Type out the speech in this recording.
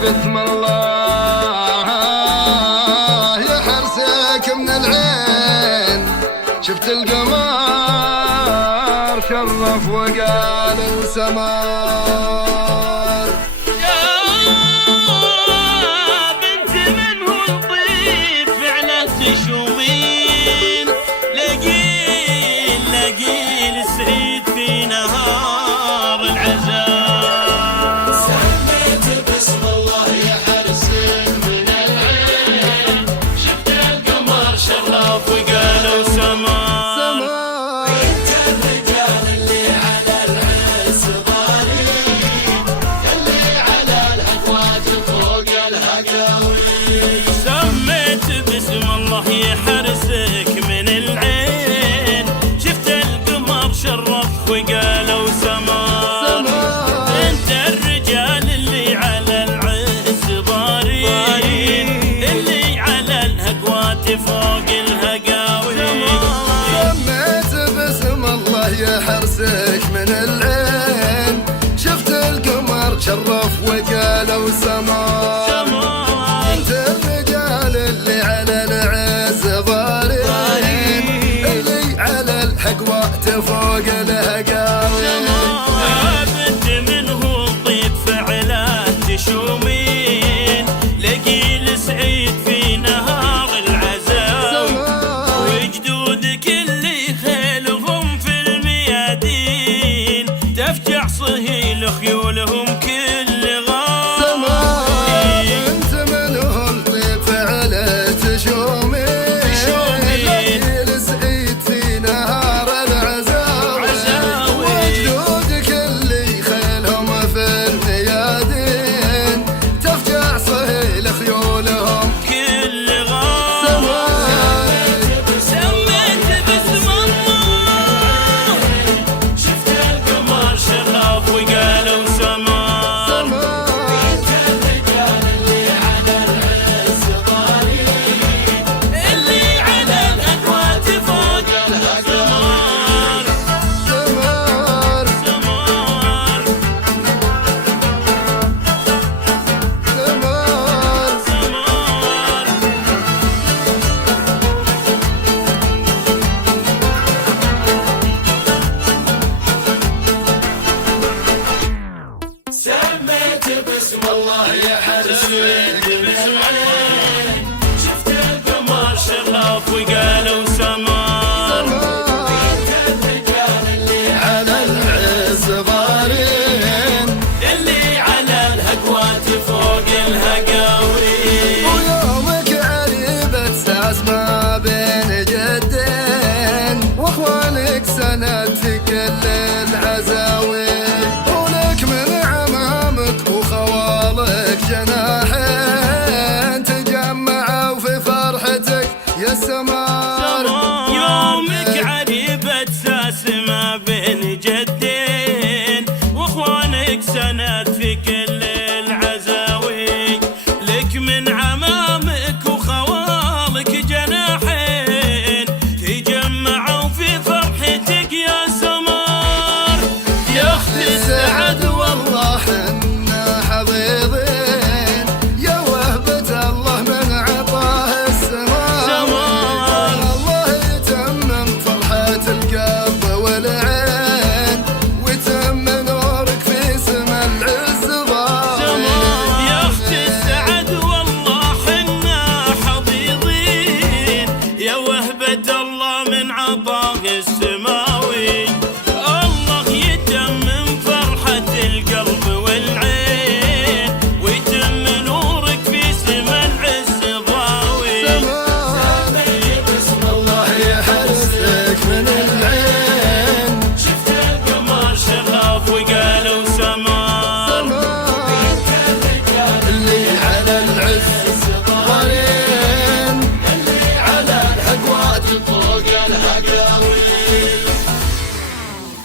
بسم الله يا حرسك من العين، شفت القمر شرف وقال وسمار. يا بنت من هو الطيب فعله تشومين، لقيل سعيد في نهار العزاء. وقالوا سمار انت الرجال اللي على العز ضارين، اللي على الهقوات فوق الهقاوي. سميت باسم الله يحرسك من العين، شفت القمر شرف وقالوا سمار. انت الرجال اللي على العز ضارين، اللي على الهقوات فوق حرسك من العين، شفت القمر شرف وقالوا سمار. انت الرجال اللي على العز ضارين، اللي على الحقوات فوق الهقاوي. يا بنت من هو الطيب فعله تشومين، لقيل سعيد في نهار العزاء. وجدودك اللي خيلهم تفجع صهيل خيولهم كل غار. انت من هو الطيب فعله تشومين، لقيل سعيد في نهار العزاء. وجدودك اللي خيلهم في الميادين، تفجع صهيل خيولهم كل غار. سميت باسم الله، شفت القمر شرف وقالوا سمار. انت الرجال اللي على العز ضارين، اللي على الهقوات فوق الهقار. سمار سمار سمار سمار. سميت باسم الله يا حرسك من العين، شفت القمر شرف وقالوا سمار. انت الرجال اللي على العز ضارين، اللي على الهقوات فوق الهقار.